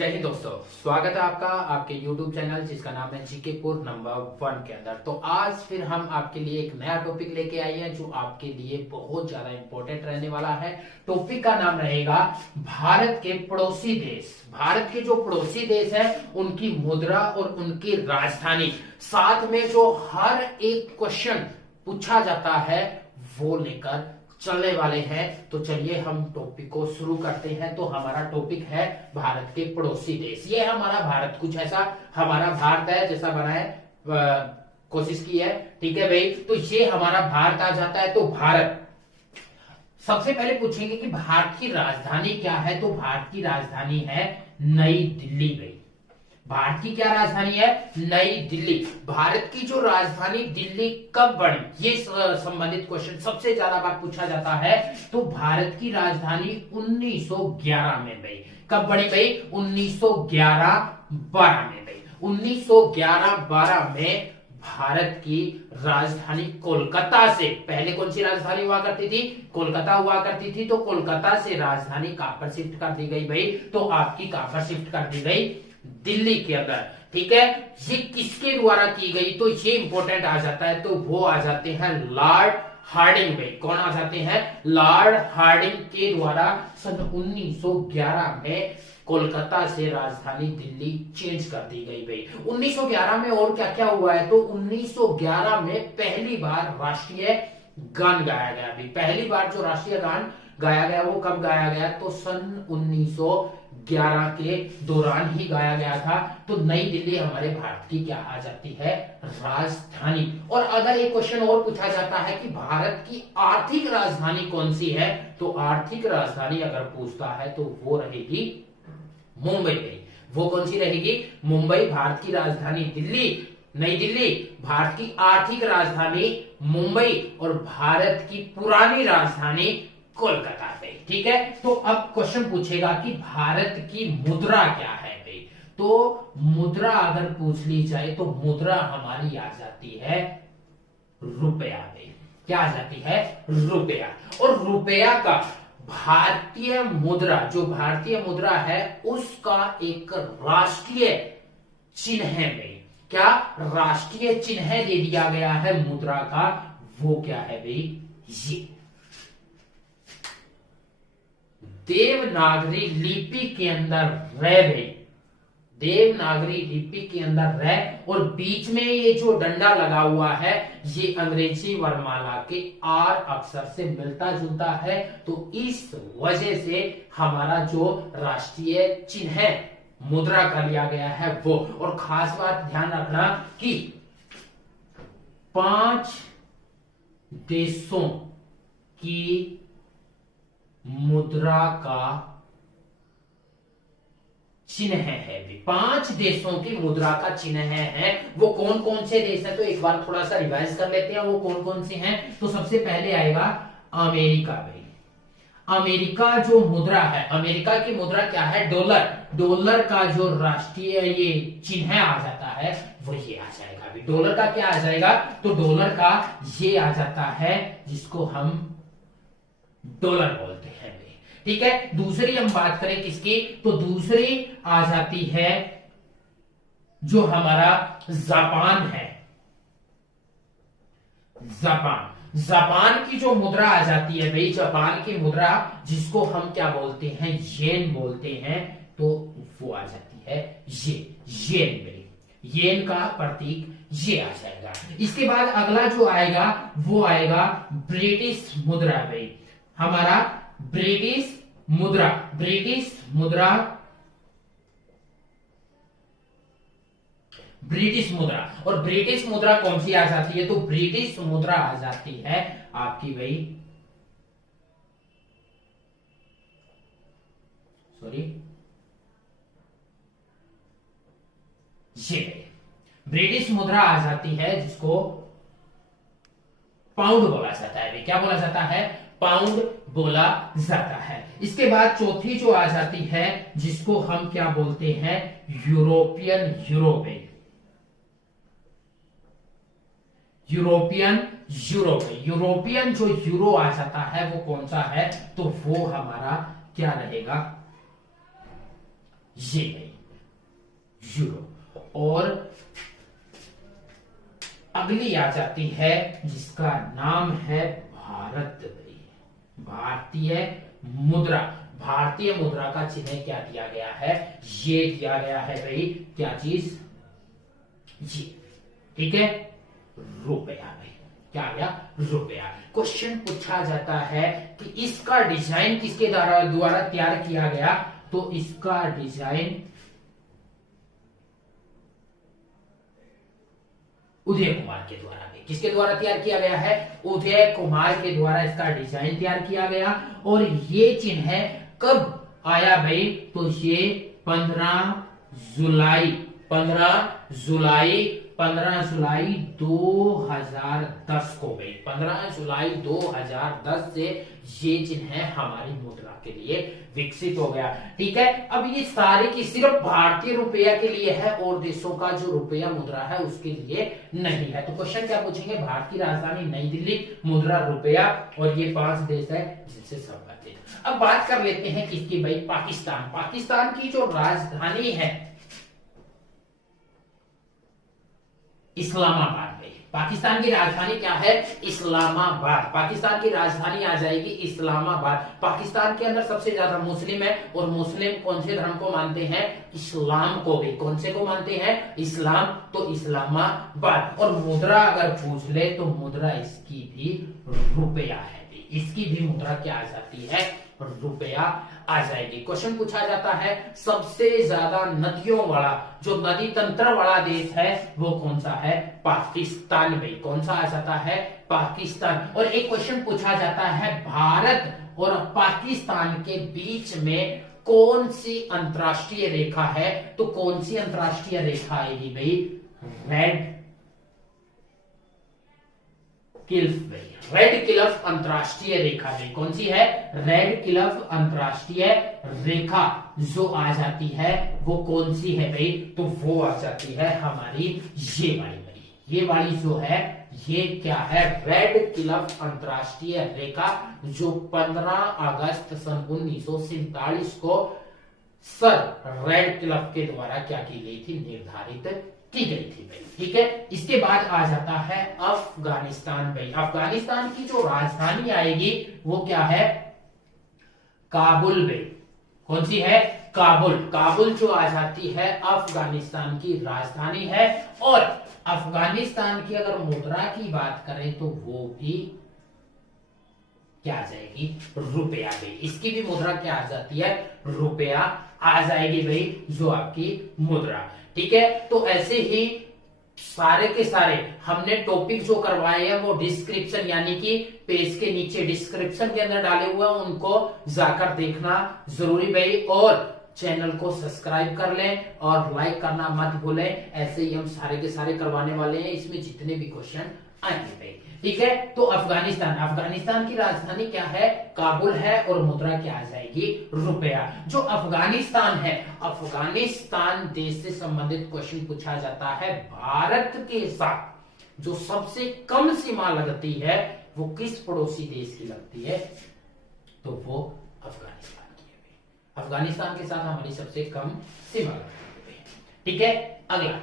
जय हिंद दोस्तों, स्वागत है आपका आपके YouTube चैनल जिसका नाम है जीकेपुर नंबर 1 के अंदर। तो आज फिर हम आपके लिए एक नया टॉपिक लेके आए हैं जो आपके लिए बहुत ज्यादा इंपॉर्टेंट रहने वाला है। टॉपिक का नाम रहेगा भारत के पड़ोसी देश। भारत के जो पड़ोसी देश है उनकी मुद्रा और उनकी राजधानी, साथ में जो हर एक क्वेश्चन पूछा जाता है वो लेकर चलने वाले हैं। तो चलिए हम टॉपिक को शुरू करते हैं। तो हमारा टॉपिक है भारत के पड़ोसी देश। ये हमारा भारत कुछ ऐसा हमारा भारत है जैसा बना है, कोशिश की है, ठीक है भाई। तो ये हमारा भारत आ जाता है। तो भारत सबसे पहले पूछेंगे कि भारत की राजधानी क्या है। तो भारत की राजधानी है नई दिल्ली भाई। भारत की क्या राजधानी है? नई दिल्ली। भारत की जो राजधानी दिल्ली कब बनी, ये संबंधित क्वेश्चन सबसे ज्यादा बार पूछा जाता है। तो भारत की राजधानी 1911 में भाई। कब बनी भाई? 1911-12 में भाई। 1911-12 में भारत की राजधानी कोलकाता से, पहले कौन सी राजधानी हुआ करती थी? कोलकाता हुआ करती थी। तो कोलकाता से राजधानी कहां पर शिफ्ट कर दी गई भाई? तो आपकी कहां पर शिफ्ट कर दी गई? दिल्ली के अंदर, ठीक है। ये किसके द्वारा की गई? तो ये इंपॉर्टेंट आ जाता है। तो वो आ जाते हैं लॉर्ड हार्डिंग भाई। कौन आ जाते हैं? लॉर्ड हार्डिंग के द्वारा सन 1911 में कोलकाता से राजधानी दिल्ली चेंज कर दी गई भाई। 1911 में और क्या क्या हुआ है? तो 1911 में पहली बार राष्ट्रीय गान गाया गया भाई। पहली बार जो राष्ट्रीय गान गाया गया वो कब गाया गया? तो सन 1911 के दौरान ही गाया गया था। तो नई दिल्ली हमारे भारत की क्या आ जाती है? राजधानी। और अगर एक क्वेश्चन और पूछा जाता है कि भारत की आर्थिक राजधानी कौन सी है, तो आर्थिक राजधानी अगर पूछता है तो वो रहेगी मुंबई भाई। वो कौन सी रहेगी? मुंबई। भारत की राजधानी दिल्ली, नई दिल्ली। भारत की आर्थिक राजधानी मुंबई और भारत की पुरानी राजधानी कोलकाता भाई, ठीक है। तो अब क्वेश्चन पूछेगा कि भारत की मुद्रा क्या है भाई। तो मुद्रा अगर पूछ ली जाए तो मुद्रा हमारी आ जाती है रुपया भाई। क्या आ जाती है? रुपया। और रुपया का भारतीय मुद्रा, जो भारतीय मुद्रा है उसका एक राष्ट्रीय चिन्ह है भाई। क्या राष्ट्रीय चिन्ह दे दिया गया है मुद्रा का? वो क्या है भाई? ये देवनागरी लिपि के अंदर रह भाई। देवनागरी लिपि के अंदर रह और बीच में ये जो डंडा लगा हुआ है ये अंग्रेजी वर्णमाला के आर अक्षर से मिलता जुलता है। तो इस वजह से हमारा जो राष्ट्रीय चिन्ह है मुद्रा का लिया गया है वो। और खास बात ध्यान रखना कि 5 देशों की मुद्रा का चिन्ह है भी। 5 देशों की मुद्रा का चिन्ह है। वो कौन कौन से देश है? तो एक बार थोड़ा सा रिवाइज कर लेते हैं वो कौन कौन से हैं। तो सबसे पहले आएगा अमेरिका भाई। अमेरिका जो मुद्रा है, अमेरिका की मुद्रा क्या है? डॉलर। डॉलर का जो राष्ट्रीय ये चिन्ह आ जाता है वो ये आ जाएगा अभी। डॉलर का क्या आ जाएगा? तो डॉलर का ये आ जाता है जिसको हम डॉलर बोलते हैं भाई, ठीक है। दूसरी हम बात करें किसकी? तो दूसरी आ जाती है जो हमारा जापान है। जापान। जापान की जो मुद्रा आ जाती है भाई, जापान की मुद्रा जिसको हम क्या बोलते हैं? येन बोलते हैं। तो वो आ जाती है येन भाई। येन का प्रतीक ये आ जाएगा। इसके बाद अगला जो आएगा वो आएगा ब्रिटिश मुद्रा भाई। हमारा ब्रिटिश मुद्रा। ब्रिटिश मुद्रा, ब्रिटिश मुद्रा। और ब्रिटिश मुद्रा कौन सी आ जाती है? तो ब्रिटिश मुद्रा आ जाती है आपकी भाई, सॉरी, ये ब्रिटिश मुद्रा आ जाती है जिसको पाउंड बोला जाता है। क्या बोला जाता है? पाउंड बोला जाता है। इसके बाद चौथी जो आ जाती है जिसको हम क्या बोलते हैं? यूरोपियन यूरो भाई। European euro. यूरोपियन जो यूरो आ जाता है वो कौन सा है? तो वो हमारा क्या रहेगा? ये भाई। यूरो। और अगली आ जाती है जिसका नाम है भारत। भारतीय मुद्रा। भारतीय मुद्रा का चिन्ह क्या दिया गया है? ये दिया गया है भाई, क्या चीज? जी, ठीक है, रुपया। भाई क्या आ गया? रुपया। क्वेश्चन पूछा जाता है कि इसका डिजाइन किसके द्वारा तैयार किया गया? तो इसका डिजाइन उदय कुमार के द्वारा। किसके द्वारा तैयार किया गया है? उदय कुमार के द्वारा इसका डिजाइन तैयार किया गया। और ये चिन्ह कब आया भाई? तो ये 15 जुलाई 2010 को भाई, 15 जुलाई 2010 से ये चिन्ह हमारी मुद्रा के लिए विकसित हो गया। ठीक है, अब ये सारे की सिर्फ भारतीय रुपया के लिए है और देशों का जो रुपया मुद्रा है उसके लिए नहीं है। तो क्वेश्चन क्या पूछेंगे? भारत की राजधानी नई दिल्ली, मुद्रा रुपया, और ये 5 देश है जिनसे संबंधित। अब बात कर लेते हैं किसकी भाई? पाकिस्तान। पाकिस्तान की जो राजधानी है इस्लामाबाद। भाई पाकिस्तान की राजधानी क्या है? इस्लामाबाद। पाकिस्तान की राजधानी आ जाएगी इस्लामाबाद। पाकिस्तान के अंदर सबसे ज्यादा मुस्लिम है और मुस्लिम कौन से धर्म को मानते हैं? इस्लाम को। भी कौन से को मानते हैं? इस्लाम। तो इस्लामाबाद। और मुद्रा अगर पूछ ले तो मुद्रा इसकी भी रुपया है। इसकी भी मुद्रा क्या आ जाती है? रुपया आ जाएगी। क्वेश्चन पूछा जाता है सबसे ज्यादा नदियों वाला, जो नदी तंत्र वाला देश है वो कौन सा है? पाकिस्तान। भाई कौन सा आ जाता है? पाकिस्तान। और एक क्वेश्चन पूछा जाता है भारत और पाकिस्तान के बीच में कौन सी अंतरराष्ट्रीय रेखा है? तो कौन सी अंतरराष्ट्रीय रेखा आएगी भाई? Red Cliff. रेड क्लिफ अंतरराष्ट्रीय रेखा है। कौन सी है? रेड क्लिफ अंतरराष्ट्रीय रेखा जो आ जाती है वो कौन सी है भाई? तो वो आ जाती है हमारी ये वाली। भाई ये वाली जो है ये क्या है? रेड क्लिफ अंतरराष्ट्रीय रेखा, जो 15 अगस्त सन 1947 को सर रेड क्लिफ के द्वारा क्या की गई थी? निर्धारित की गई थी भाई। ठीक है, इसके बाद आ जाता है अफगानिस्तान। भाई अफगानिस्तान की जो राजधानी आएगी वो क्या है? काबुल। भाई कौन सी है? काबुल। काबुल जो आ जाती है अफगानिस्तान की राजधानी है। और अफगानिस्तान की अगर मुद्रा की बात करें तो वो भी क्या आ जाएगी? रुपया। भाई इसकी भी मुद्रा क्या आ जाती है? रुपया आ जाएगी भाई, जो आपकी मुद्रा। ठीक है, तो ऐसे ही सारे के सारे हमने टॉपिक जो करवाए हैं वो डिस्क्रिप्शन यानी कि पेज के नीचे डिस्क्रिप्शन के अंदर डाले हुए हैं, उनको जाकर देखना जरूरी भाई। और चैनल को सब्सक्राइब कर लें और लाइक करना मत भूलें। ऐसे ही हम सारे के सारे करवाने वाले हैं, इसमें जितने भी क्वेश्चन आएंगे भाई। ठीक है, तो अफगानिस्तान। अफगानिस्तान की राजधानी क्या है? काबुल है और मुद्रा क्या आ जाएगी? रुपया। जो अफगानिस्तान है, अफगानिस्तान देश से संबंधित क्वेश्चन पूछा जाता है। भारत के साथ जो सबसे कम सीमा लगती है वो किस पड़ोसी देश की लगती है? तो वो अफगानिस्तान की है। अफगानिस्तान के साथ हमारी सबसे कम सीमा लगती है। ठीक है, अगला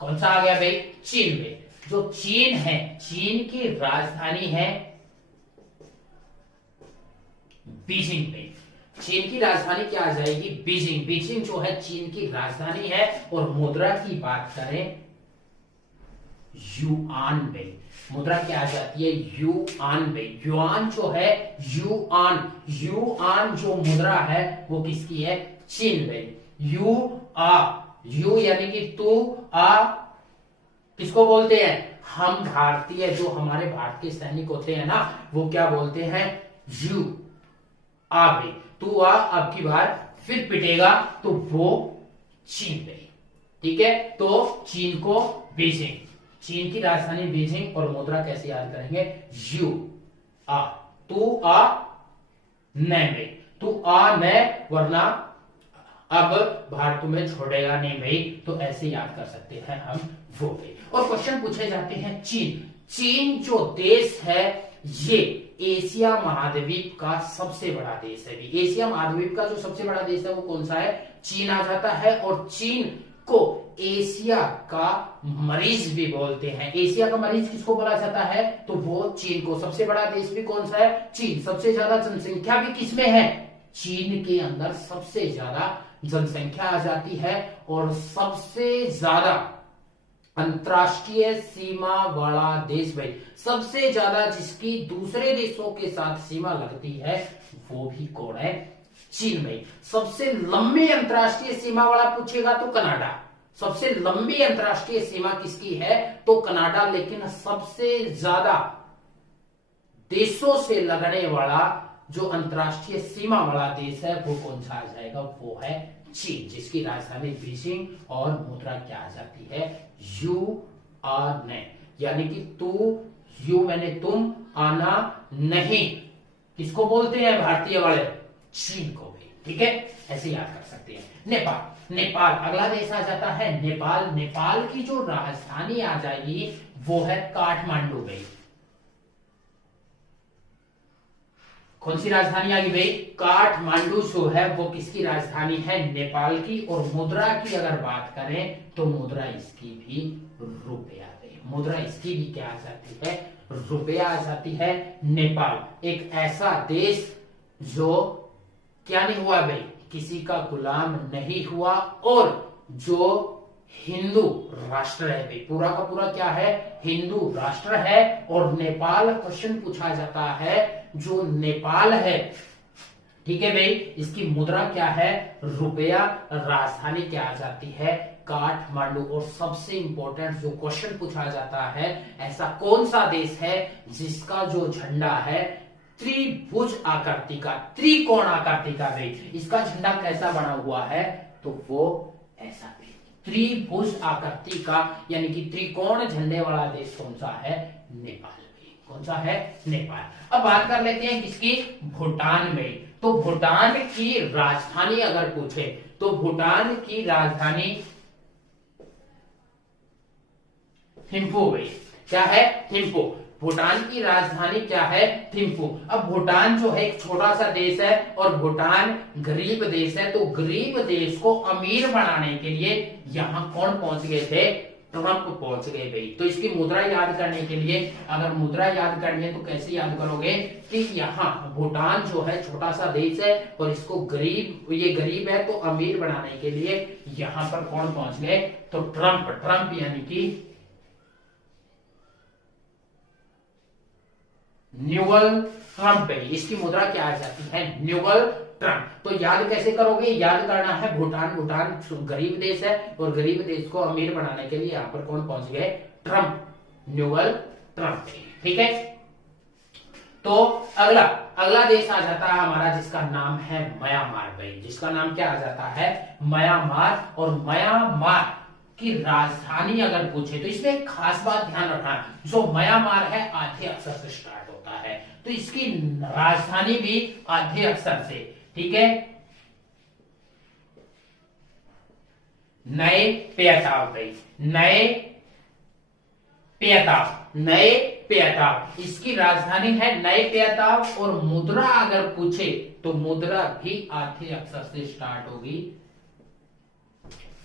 कौन सा आ गया भाई? चीन। में जो चीन है, चीन की राजधानी है बीजिंग। में चीन की राजधानी क्या आ जाएगी? बीजिंग। बीजिंग जो है चीन की राजधानी है। और मुद्रा की बात करें युआन। में मुद्रा क्या आ जाती है? युआन। में युआन जो है युआन, युआन जो मुद्रा है वो किसकी है? चीन। में यू यानी कि तू आ किसको बोलते हैं? हम भारतीय, जो हमारे भारत के सैनिक होते हैं ना, वो क्या बोलते हैं? यू आ। भाई तू आ अब की बार फिर पिटेगा तो वो चीन। भाई ठीक है, तो चीन को बीजिंग, चीन की राजधानी बीजिंग। और मुद्रा कैसे याद करेंगे? यू आ, तू आ न, तू आ न, वरना अब भारत तुम्हें छोड़ेगा नहीं भाई। तो ऐसे याद कर सकते हैं हम वो भाई। और क्वेश्चन पूछे जाते हैं चीन। चीन जो देश है ये एशिया महाद्वीप का सबसे बड़ा देश है। एशिया महाद्वीप का जो सबसे बड़ा देश है वो कौन सा है? चीन आ जाता है। और चीन को एशिया का मरीज भी बोलते हैं। एशिया का मरीज किसको बोला जाता है? तो वो चीन को। सबसे बड़ा देश भी कौन सा है? चीन। सबसे ज्यादा जनसंख्या भी किसमें है? चीन के अंदर सबसे ज्यादा जनसंख्या आ जाती है। और सबसे ज्यादा अंतरराष्ट्रीय सीमा वाला देश भाई, सबसे ज्यादा जिसकी दूसरे देशों के साथ सीमा लगती है वो भी कौन है? चीन भाई। सबसे लंबी अंतरराष्ट्रीय सीमा वाला पूछेगा तो कनाडा। सबसे लंबी अंतरराष्ट्रीय सीमा किसकी है? तो कनाडा। लेकिन सबसे ज्यादा देशों से लगने वाला जो अंतरराष्ट्रीय सीमा वाला देश है वो कौन सा आ जाएगा? वो है चीन, जिसकी राजधानी बीजिंग और मुद्रा क्या आ जाती है? युआन। यानी कि तू, यू मैंने तुम, आना नहीं, किसको बोलते हैं भारतीय वाले? चीन को भी। ठीक है, ऐसे याद कर सकते हैं। नेपाल। नेपाल अगला देश आ जाता है नेपाल। नेपाल की जो राजधानी आ जाएगी वो है काठमांडू भाई। कौन सी राजधानी आ गई भाई? काठमांडू जो है वो किसकी राजधानी है? नेपाल की। और मुद्रा की अगर बात करें तो मुद्रा इसकी भी रुपया है। मुद्रा इसकी भी क्या आ जाती है? रुपया आ जाती है। नेपाल एक ऐसा देश जो क्या नहीं हुआ भाई? किसी का गुलाम नहीं हुआ और जो हिंदू राष्ट्र है भाई। पूरा का पूरा क्या है? हिंदू राष्ट्र है। और नेपाल क्वेश्चन पूछा जाता है, जो नेपाल है, ठीक है भाई, इसकी मुद्रा क्या है? रुपया। राजधानी क्या आ जाती है? काठमांडू। और सबसे इंपॉर्टेंट जो क्वेश्चन पूछा जाता है, ऐसा कौन सा देश है जिसका जो झंडा है त्रिभुज आकृति का, त्रिकोण आकृति का भाई? इसका झंडा कैसा बना हुआ है? तो वो ऐसा भी त्रिभुज आकृति का, यानी कि त्रिकोण झंडे वाला देश कौन सा है? नेपाल भी। कौन सा है? नेपाल। अब बात कर लेते हैं किसकी? भूटान में। तो भूटान की राजधानी अगर पूछे तो भूटान की राजधानी थिम्पू भाई। क्या है? थिम्पू। भूटान की राजधानी क्या है? थिम्पू। अब भूटान जो है एक छोटा सा देश है और भूटान गरीब देश है। तो गरीब देश को अमीर बनाने के लिए यहां कौन पहुंच गए थे? ट्रंप पहुंच गए भाई। तो इसकी मुद्रा याद करने के लिए, अगर मुद्रा याद करनी है तो कैसे याद करोगे कि यहाँ भूटान जो है छोटा सा देश है और इसको गरीब, ये गरीब है तो अमीर बनाने के लिए यहां पर कौन पहुंच गए? तो ट्रंप। ट्रंप यानी कि न्यूगल ट्रंप है। इसकी मुद्रा क्या आ जाती है? न्यूगल ट्रंप। तो याद कैसे करोगे? याद करना है भूटान। भूटान गरीब देश है और गरीब देश को अमीर बनाने के लिए यहां पर कौन पहुंच गए? ट्रंप। न्यूगल ट्रंप। ठीक है। तो अगला देश आ जाता है हमारा जिसका नाम है म्यांमार भाई। जिसका नाम क्या आ जाता है? म्यांमार। और म्यांमार की राजधानी अगर पूछे तो इसमें एक खास बात ध्यान रखना, जो म्यांमार है आधे अक्षर से स्टार्ट होता है, तो इसकी राजधानी भी आधे अक्षर से। ठीक है। नए पेयताव भाई। नए पेयताव। नए पेयताव इसकी राजधानी है नए पेयताव। और मुद्रा अगर पूछे तो मुद्रा भी आधे अक्षर से स्टार्ट होगी।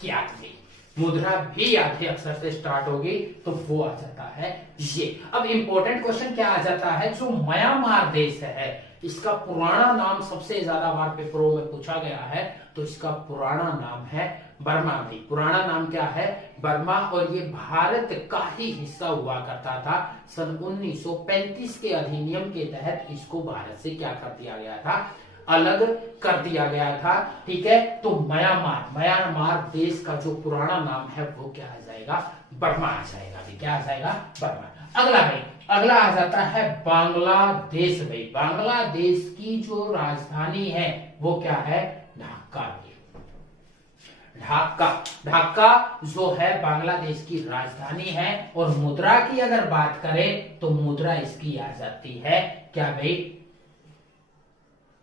क्या थी? मुद्रा भी आधे अक्षर से स्टार्ट होगी तो वो आ जाता है ये। अब इंपॉर्टेंट क्वेश्चन क्या आ जाता है? जो म्यांमार देश है इसका पुराना नाम सबसे ज्यादा बार पेपरों में पूछा गया है, तो इसका पुराना नाम है बर्मा भी। पुराना नाम क्या है? बर्मा। और ये भारत का ही हिस्सा हुआ करता था। सन 1935 के अधिनियम के तहत इसको भारत से क्या कर दिया गया था? अलग कर दिया गया था। ठीक है। तो म्यांमार देश का जो पुराना नाम है वो क्या आ जाएगा? बर्मा आ जाएगा। क्या आ जाएगा? बर्मा। अगला आ जाता है बांग्लादेश भाई। बांग्लादेश की जो राजधानी है वो क्या है? ढाका। ढाका जो है बांग्लादेश की राजधानी है। और मुद्रा की अगर बात करें तो मुद्रा इसकी आ जाती है क्या भाई?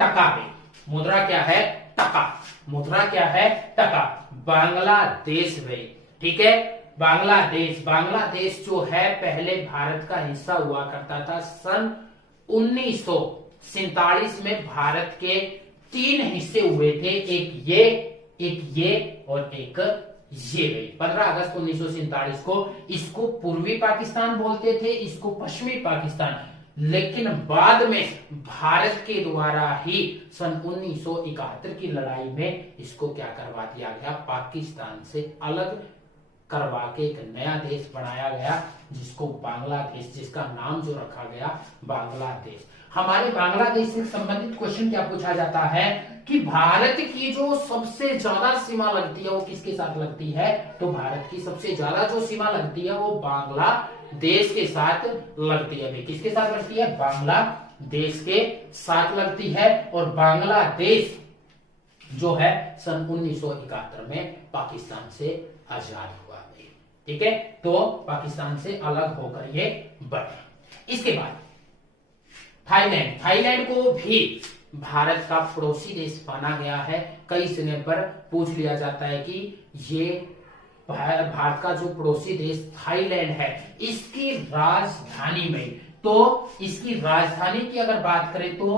टका भाई। मुद्रा क्या है? टका। मुद्रा क्या है? टका। बांग्लादेश भाई। ठीक है। बांग्लादेश जो है पहले भारत का हिस्सा हुआ करता था। सन 1947 में भारत के 3 हिस्से हुए थे, एक ये और एक ये भाई 15 अगस्त 1947 को इसको पूर्वी पाकिस्तान बोलते थे, इसको पश्चिमी पाकिस्तान, लेकिन बाद में भारत के द्वारा ही सन 1971 की लड़ाई में इसको क्या करवा दिया गया, पाकिस्तान से अलग करवा के एक नया देश बनाया गया जिसको बांग्लादेश, जिसका नाम जो रखा गया बांग्लादेश। हमारे बांग्लादेश से संबंधित क्वेश्चन क्या पूछा जाता है कि भारत की जो सबसे ज्यादा सीमा लगती है वो किसके साथ लगती है, तो भारत की सबसे ज्यादा जो सीमा लगती है वो बांग्लादेश के साथ लगती है। किसके साथ लगती है, बांग्लादेश के साथ लगती है। और बांग्लादेश जो है सन 1971 में पाकिस्तान से आजाद हुआ। ठीक है, तो पाकिस्तान से अलग होकर ये बने। इसके बाद थाईलैंड, थाईलैंड को भी भारत का पड़ोसी देश माना गया है। कई जगह पर पूछ लिया जाता है कि ये भारत का जो पड़ोसी देश थाईलैंड है, इसकी राजधानी में, तो इसकी राजधानी की अगर बात करें तो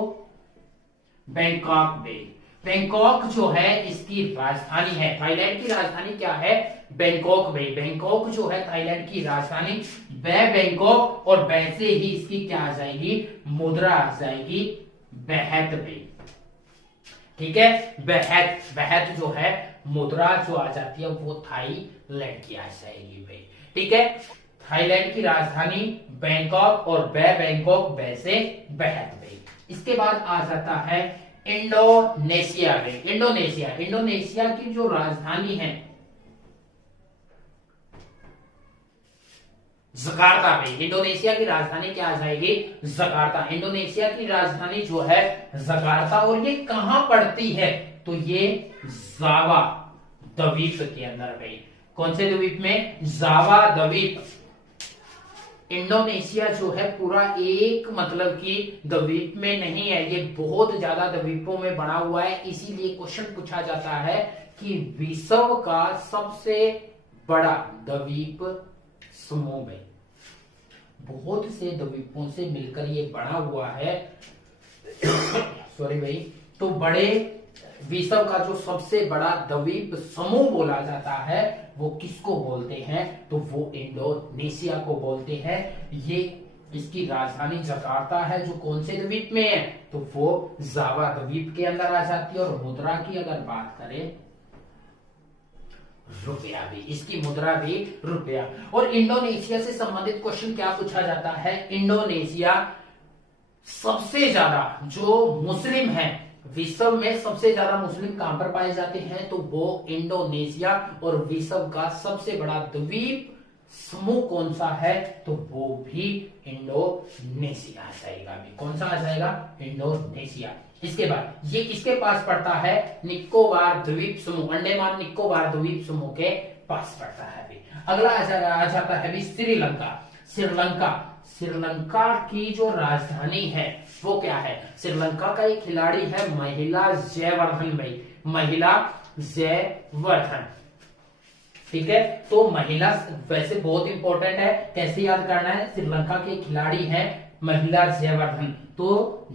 बैंकॉक में, बैंकॉक जो है इसकी राजधानी है। थाईलैंड की राजधानी क्या है, बैंकॉक में। बैंकॉक जो है थाईलैंड की राजधानी, वह बैंकॉक, और वैसे ही इसकी क्या आ जाएगी, मुद्रा आ जाएगी बेहत में। ठीक है, बेहत, बेहत जो है मुद्रा जो आ जाती है वो थाईलैंड की आ जाएगी भाई। ठीक है, थाईलैंड की राजधानी बैंकॉक, और बैंकॉक वैसे बेहत में। इसके बाद आ जाता है इंडोनेशिया में। इंडोनेशिया, इंडोनेशिया की जो राजधानी है जकार्ता में। इंडोनेशिया की राजधानी क्या आ जाएगी, जकार्ता। इंडोनेशिया की राजधानी जो है जकार्ता, और ये कहां पड़ती है, तो ये जावा द्वीप के अंदर गई। कौन से द्वीप में, जावा द्वीप। इंडोनेशिया जो है पूरा एक मतलब कि द्वीप में नहीं है, ये बहुत ज्यादा द्वीपों में बना हुआ है। इसीलिए क्वेश्चन पूछा जाता है कि विश्व का सबसे बड़ा द्वीप समूह में, बहुत से द्वीपों से मिलकर ये बना हुआ है सॉरी भाई। तो बड़े विश्व का जो सबसे बड़ा द्वीप समूह बोला जाता है वो किसको बोलते हैं, तो वो इंडोनेशिया को बोलते हैं। ये इसकी राजधानी जकार्ता है, जो कौन से द्वीप में है, तो वो जावा द्वीप के अंदर आ जाती है। और मुद्रा की अगर बात करें, रुपया भी, इसकी मुद्रा भी रुपया। और इंडोनेशिया से संबंधित क्वेश्चन क्या पूछा जाता है, इंडोनेशिया सबसे ज्यादा जो मुस्लिम है विश्व में, सबसे ज्यादा मुस्लिम कहां पर पाए जाते हैं, तो वो इंडोनेशिया। और विश्व का सबसे बड़ा द्वीप समूह कौन सा है, तो वो भी इंडोनेशिया आ जाएगा। भी कौन सा आ जाएगा, इंडोनेशिया। इसके बाद ये किसके पास पड़ता है, निकोबार द्वीप समूह, अंडमान निकोबार द्वीप समूह के पास पड़ता है। भी अगला आ जाता है भी श्रीलंका। श्रीलंका, श्रीलंका की जो राजधानी है वो क्या है, श्रीलंका का एक खिलाड़ी है महिला जयवर्धन भाई, महिला जयवर्धन। ठीक है, तो महिला वैसे बहुत इंपॉर्टेंट है, कैसे याद करना है, श्रीलंका के खिलाड़ी है महिला जयवर्धन, तो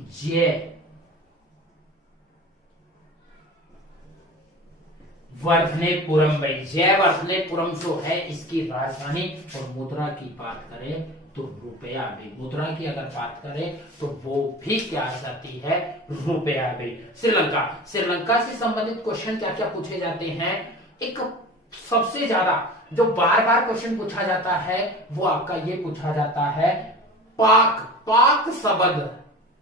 जयवर्धनेपुरम भाई, जयवर्धनेपुरम जो है इसकी राजधानी। और मुद्रा की बात करें तो रुपया भी, मुद्रा की अगर बात करें तो वो भी क्या आ जाती है, रुपया भी। श्रीलंका, श्रीलंका से संबंधित क्वेश्चन क्या क्या पूछे जाते हैं, एक सबसे ज्यादा जो बार बार क्वेश्चन पूछा जाता है वो आपका ये पूछा जाता है पाक। पाक शब्द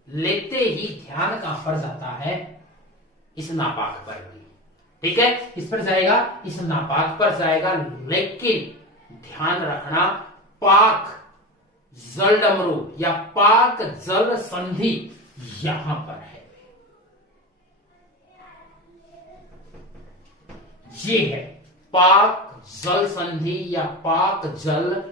लेते ही ध्यान कहां पर जाता है, इस नापाक पर भी। ठीक है, किस पर जाएगा, इस नापाक पर जाएगा। लेकिन ध्यान रखना, पाक जल डमरू या पाक जल संधि यहां पर है, ये है पाक जल संधि या पाक जल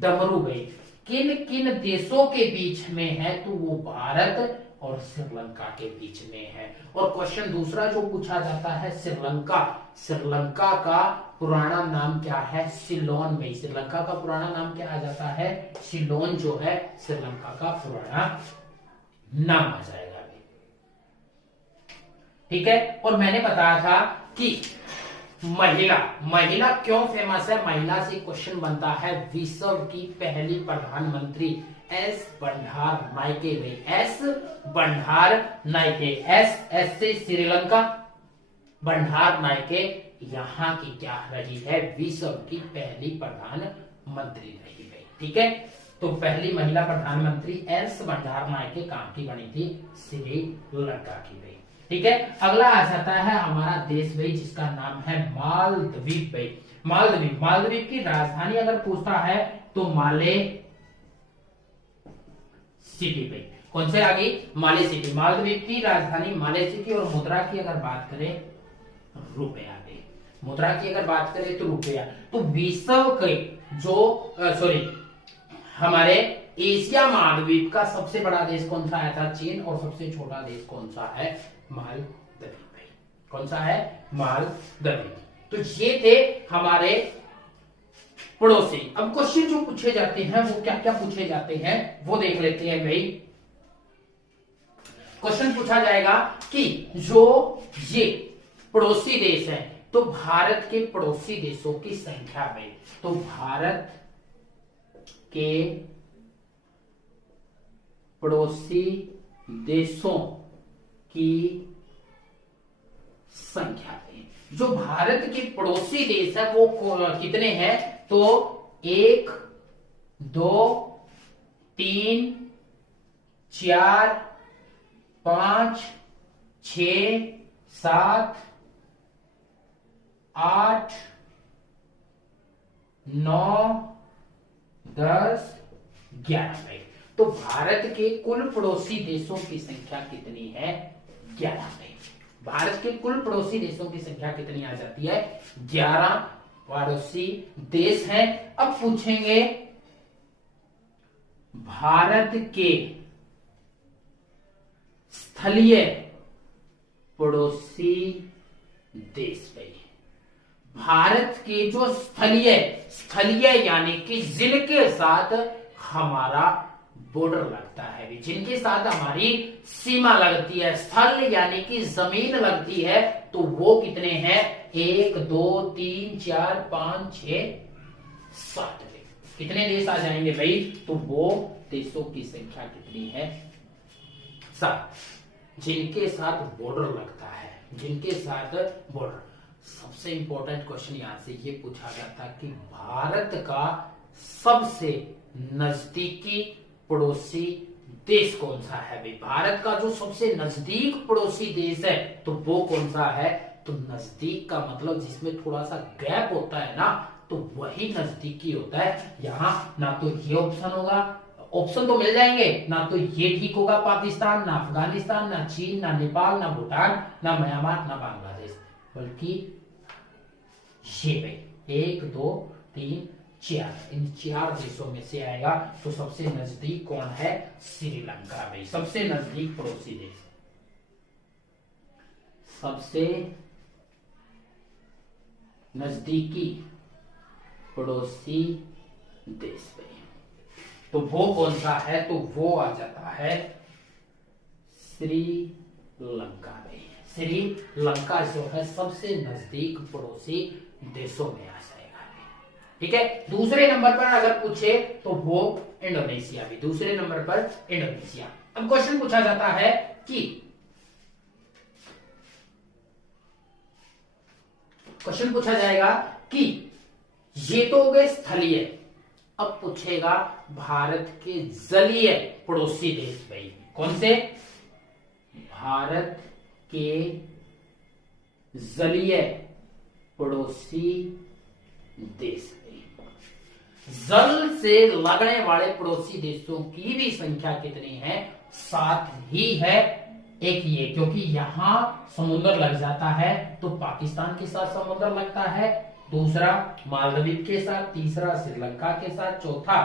डमरू भाई। किन किन देशों के बीच में है, तो वो भारत और श्रीलंका के बीच में है। और क्वेश्चन दूसरा जो पूछा जाता है, श्रीलंका, श्रीलंका का पुराना नाम क्या है, सिलोन में। श्रीलंका का पुराना नाम क्या आ जाता है, सिलोन जो है श्रीलंका का पुराना नाम आ जाएगा भी। ठीक है, और मैंने बताया था कि महिला, महिला क्यों फेमस है? महिला से क्वेश्चन बनता है। विश्व की पहली प्रधानमंत्री एस बंडार नायके ने, एस बंडार नायके, एस से श्रीलंका, बंडार नायके यहाँ की क्या रही है? विश्व की पहली प्रधानमंत्री रही गई। ठीक है, तो पहली महिला प्रधानमंत्री एस बंडार नायके कहाँ की बनी थी? श्रीलंका की गई। ठीक है, अगला आ जाता है हमारा देश भाई जिसका नाम है मालदीव भाई। मालदीव, मालदीव की राजधानी अगर पूछता है तो माले सिटी भाई। कौन से आगे? माले सिटी। मालदीव की राजधानी माले सिटी। और मुद्रा की अगर बात करें रुपया भाई, मुद्रा की अगर बात करें तो रुपया। तो विश्व के जो हमारे एशिया महाद्वीप का सबसे बड़ा देश कौन सा आया था? चीन। और सबसे छोटा देश कौन सा है? मालदीव भाई। कौन सा है? मालदीव। तो ये थे हमारे पड़ोसी। अब क्वेश्चन जो पूछे जाते हैं वो क्या क्या पूछे जाते हैं वो देख लेते हैं भाई। क्वेश्चन पूछा जाएगा कि जो ये पड़ोसी देश है, तो भारत के पड़ोसी देशों की संख्या भाई। तो भारत के पड़ोसी देशों की संख्या है। जो भारत के पड़ोसी देश है वो कितने हैं? तो 1 2 3 4 5 6 7 8 9 10 11। तो भारत के कुल पड़ोसी देशों की संख्या कितनी है? 11 में। भारत के कुल पड़ोसी देशों की संख्या कितनी आ जाती है? 11 पड़ोसी देश हैं। अब पूछेंगे भारत के स्थलीय पड़ोसी देश भाई। भारत के जो स्थलीय यानी कि जिनके साथ हमारा बॉर्डर लगता है, जिनके साथ हमारी सीमा लगती है, स्थल यानी कि जमीन लगती है, तो वो कितने हैं? 1 2 3 4 5 6 7। कितने देश आ जाएंगे भाई? तो वो देशों की संख्या कितनी है? 7, जिनके साथ बॉर्डर लगता है, जिनके साथ बॉर्डर। सबसे इंपॉर्टेंट क्वेश्चन यहां से ये पूछा जाता कि भारत का सबसे नजदीकी पड़ोसी देश कौन सा है भाई? भारत का जो सबसे नजदीक पड़ोसी देश है तो वो कौन सा है? तो नजदीक का मतलब जिसमें थोड़ा सा गैप होता है ना, तो वही नजदीकी होता है। यहाँ ना तो ये ऑप्शन होगा, ऑप्शन तो मिल जाएंगे, ना तो ये ठीक होगा पाकिस्तान, ना अफगानिस्तान, ना चीन, ना नेपाल, ना भूटान, ना म्यांमार, ना बांग्लादेश, बल्कि ये भाई 1 2 3 4, इन 4 देशों में से आएगा। तो सबसे नजदीक कौन है? श्रीलंका भाई, सबसे नजदीक पड़ोसी देश, सबसे नजदीकी पड़ोसी देश भाई। तो वो कौन सा है? तो वो आ जाता है श्रीलंका भाई। श्रीलंका जो है सबसे नजदीक पड़ोसी देशों में आ जाएगा। ठीक है, दूसरे नंबर पर अगर पूछे तो वो इंडोनेशिया भी, दूसरे नंबर पर इंडोनेशिया। अब क्वेश्चन पूछा जाता है कि क्वेश्चन पूछा जाएगा कि ये तो हो गए स्थलीय, अब पूछेगा भारत के जलीय पड़ोसी देश भाई। कौन से? भारत के जलीय पड़ोसी देश। जल से लगने वाले पड़ोसी देशों की भी संख्या कितनी है? 7 ही है। एक ये, क्योंकि यहां समुद्र लग जाता है तो पाकिस्तान के साथ समुद्र लगता है, दूसरा मालदीव के साथ, तीसरा श्रीलंका के साथ, चौथा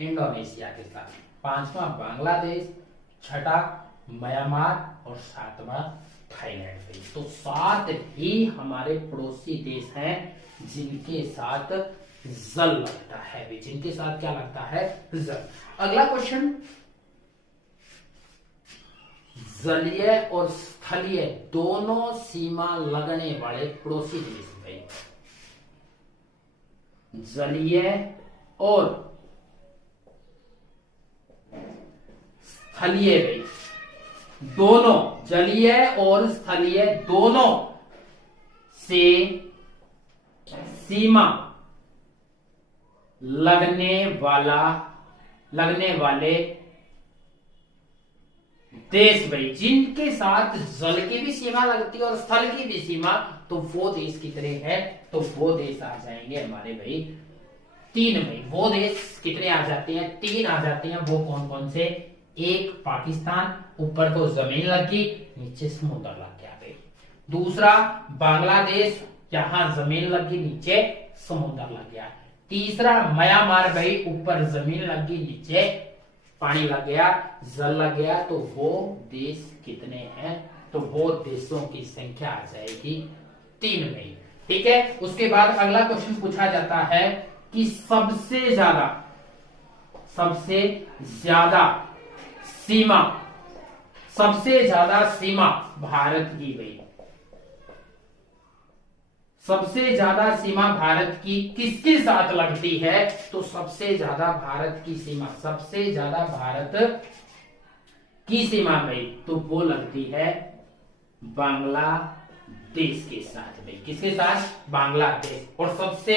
इंडोनेशिया के साथ, पांचवा बांग्लादेश, छठा म्यांमार और सातवां थाईलैंड। तो 7 ही हमारे पड़ोसी देश हैं जिनके साथ जल लगता है, जिनके साथ क्या लगता है? जल। अगला क्वेश्चन, जलीय और स्थलीय दोनों सीमा लगने वाले पड़ोसी देश भाई। जलीय और स्थलीय भाई, दोनों जलीय और स्थलीय दोनों से सीमा लगने वाले देश भाई, जिनके साथ जल की भी सीमा लगती है और स्थल की भी सीमा, तो वो देश कितने हैं? तो वो देश आ जाएंगे हमारे भाई 3 भाई। वो देश कितने आ जाते हैं? 3 आ जाते हैं। वो कौन कौन से? एक पाकिस्तान, ऊपर तो जमीन लगी, नीचे समुद्र लग गया भाई। दूसरा बांग्लादेश, यहां जमीन लगी, नीचे समुद्र लग गया। तीसरा म्यांमार भाई, ऊपर जमीन लगी, नीचे पानी लग गया, जल लग गया। तो वो देश कितने हैं? तो वो देशों की संख्या आ जाएगी 3 भाई। ठीक है। उसके बाद अगला क्वेश्चन पूछा जाता है कि सबसे ज्यादा सीमा भारत की भाई, सबसे ज्यादा सीमा भारत की किसके साथ लगती है? तो सबसे ज्यादा भारत की भाई, तो वो लगती है बांग्लादेश के साथ भाई। किसके साथ? बांग्लादेश। और सबसे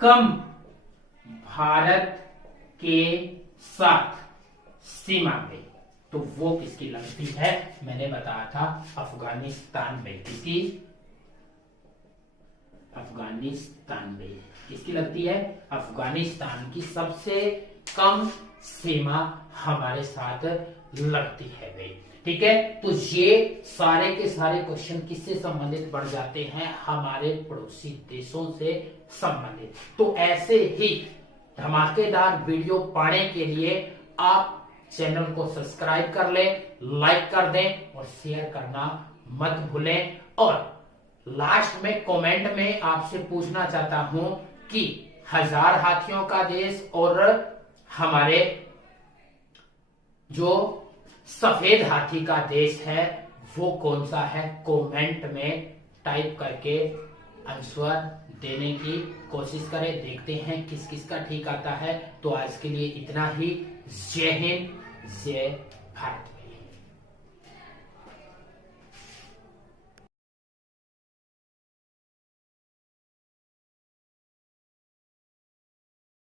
कम भारत के साथ सीमा भाई, तो वो किसकी लगती है? मैंने बताया था अफगानिस्तान में। अफगानिस्तान में किसकी लगती है? अफगानिस्तान की सबसे कम सीमा हमारे साथ लगती है भाई। ठीक है। तो ये सारे के सारे क्वेश्चन किससे संबंधित बढ़ जाते हैं? हमारे पड़ोसी देशों से संबंधित। तो ऐसे ही धमाकेदार वीडियो पाने के लिए आप चैनल को सब्सक्राइब कर लें, लाइक कर दें और शेयर करना मत भूलें। और लास्ट में कमेंट में आपसे पूछना चाहता हूं कि 1000 हाथियों का देश और हमारे जो सफेद हाथी का देश है वो कौन सा है? कमेंट में टाइप करके आंसर देने की कोशिश करें। देखते हैं किस किस का ठीक आता है। तो आज के लिए इतना ही। जय हिंद, जय भारत।